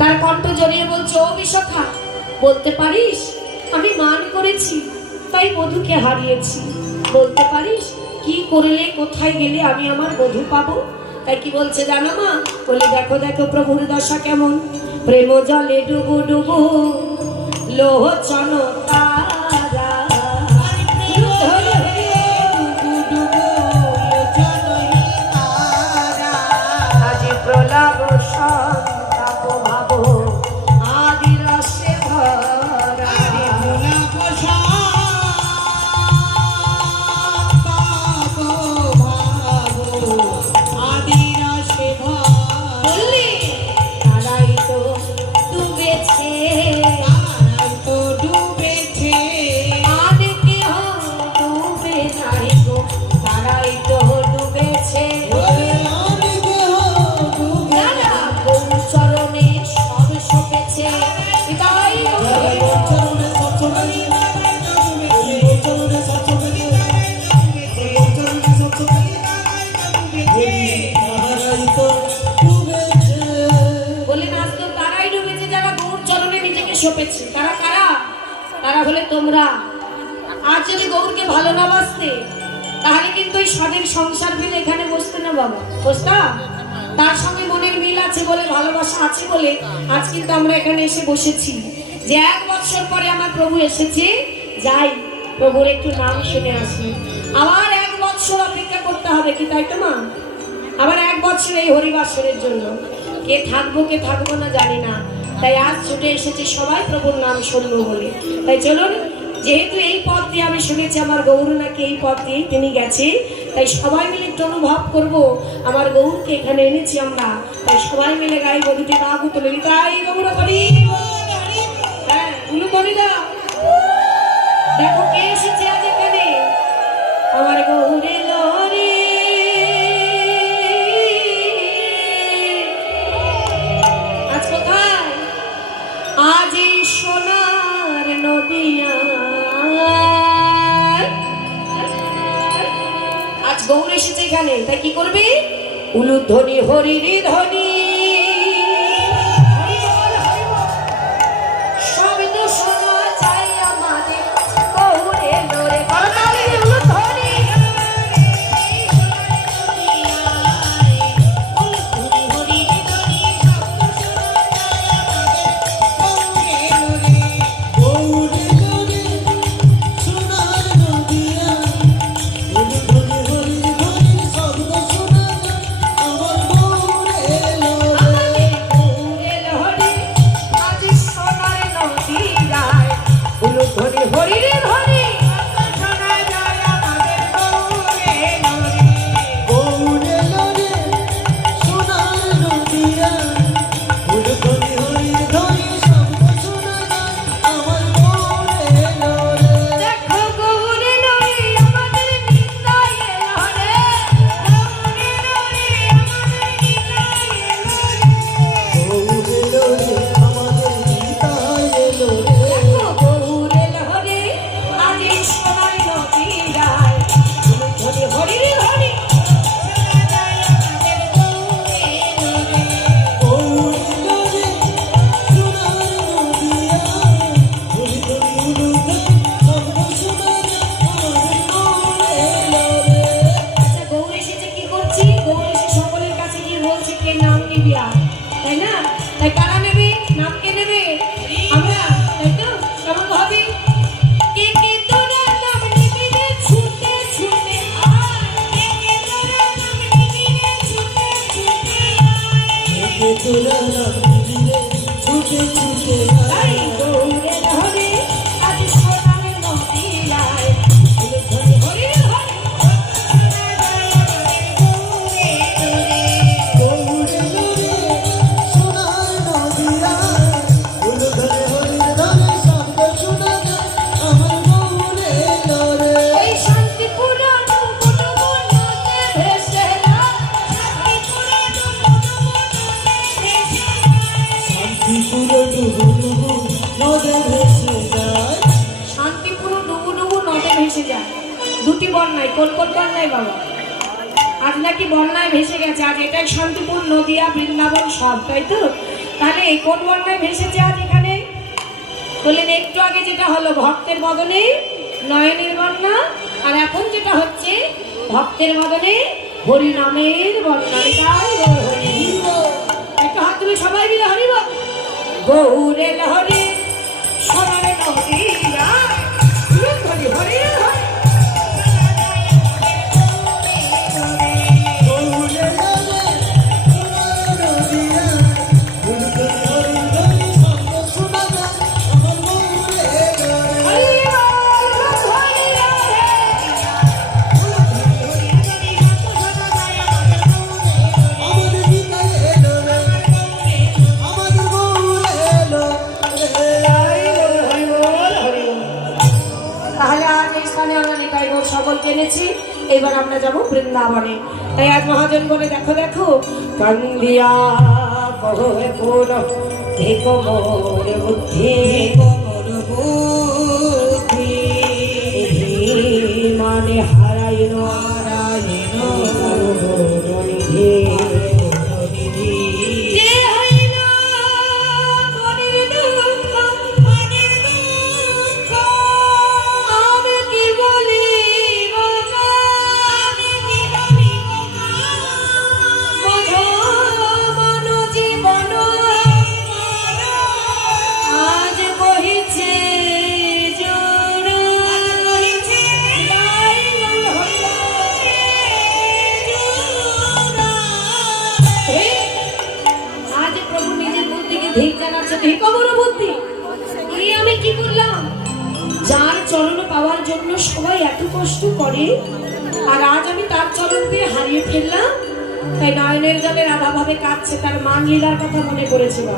তার কণ্ঠ জড়িয়ে বলছে, ও বিশাখা, বলতে পারিস আমি মান করেছি তাই বধূকে হারিয়েছি, বলতে পারিস কি করলে কোথায় গেলে আমি আমার বধূ পাবো? তাই কি বলছে জানো মা? বলে দেখো দেখো প্রভুর দশা কেমন, প্রেম জলে ডুবু ডুবু লোচন তারা, আজি প্রলাপ সন্তাপ ভাব আদি রসে ভরা, বললি তারাই তো ডুবেছে, আর কেহ ডুবে নাই গো, তারাই তো ডুবেছে। তারা গৌর চরণে সব সপেছে, তাই বলে নাচতো, তারাই ডুবেছে যারা গৌর চরণে নিজেকে সপেছে। তারা কারা? তারা হলে তোমরা। আজ যদি গৌরকে ভালো না বাসতে তাহলে কিন্তু ওই স্বাদের সংসার মিলে এখানে বসতে না বাবা, বসতাম। তার সঙ্গে মনের মিল আছে বলে, ভালোবাসা আছে বলে আজ কিন্তু আমরা এখানে এসে বসেছি। যে 1 বছর পরে আমার প্রভু এসেছে, যাই প্রভুর একটু নাম শুনে আসি। আবার 1 বছর অপেক্ষা করতে হবে কি, তাই তো মা? আবার 1 বছর এই হরিবাসরের জন্য কে থাকবো কে থাকবো না জানি না, তাই আজ ছুটে এসেছে সবাই প্রভুর নাম শুনবো বলে। তাই চলুন, যেহেতু এই পথ দিয়ে আমি শুনেছি আমার গৌর নাকি এই পথ দিয়েই তিনি গেছে, তাই সবাই মিলে একটু অনুভব করবো আমার গৌরকে এখানে এনেছি আমরা। তাই সবাই মিলে গাইব দুটি বাবু তুলে, তাই গৌর হরি, হ্যাঁ উলু বলি না। দেখো কে এসেছে আজ এখানে, আমার গৌরে লহরি। আজ কোথায়? আজ এই সোনার নদিয়া, আজ গৌর এসেছে এখানে, তাই কি করবে? উলুধ্বনি হরির ধ্বনি, শব্দ শোনা চাই আমাদের গৌরে লোরে, করতালি উলুধ্বনি, দুটি বন্যায়, কোন কোন বন্যায় বাবা? আজ নাকি বন্যায় ভেসে গেছে। আজ এটাই শান্তিপুর, নদিয়া, বৃন্দাবন সব, তাই তো? তাহলে কোন বন্যায় ভেসেছে আজ এখানে? বললেন একটু আগে যেটা হলো ভক্তের বদনে নয়নের বন্যা, আর এখন যেটা হচ্ছে ভক্তের বদনে হরি নামের বন্যা। এটাই হরি। একটু হাত তুলে সবাই মিলে হরি বল। গৌরে লহরি সবাই লহরি হরি হরি হরি। এনেছি এবার আমরা যাব বৃন্দাবনে। তাই আজ মহাজন বলে দেখো দেখো কান্দিয়া কহে কোন দেখো মোর বুদ্ধি মানে হারাইন হারাইন আমি কি করলাম? যার চরণ পাওয়ার জন্য সবাই এত কষ্ট করে, আর আজ আমি তার চরণ পেয়ে হারিয়ে ফেললাম। তাই নয়নের জলে রাধা ভাবে কাঁদছে, তার মান লীলার কথা মনে করেছিল।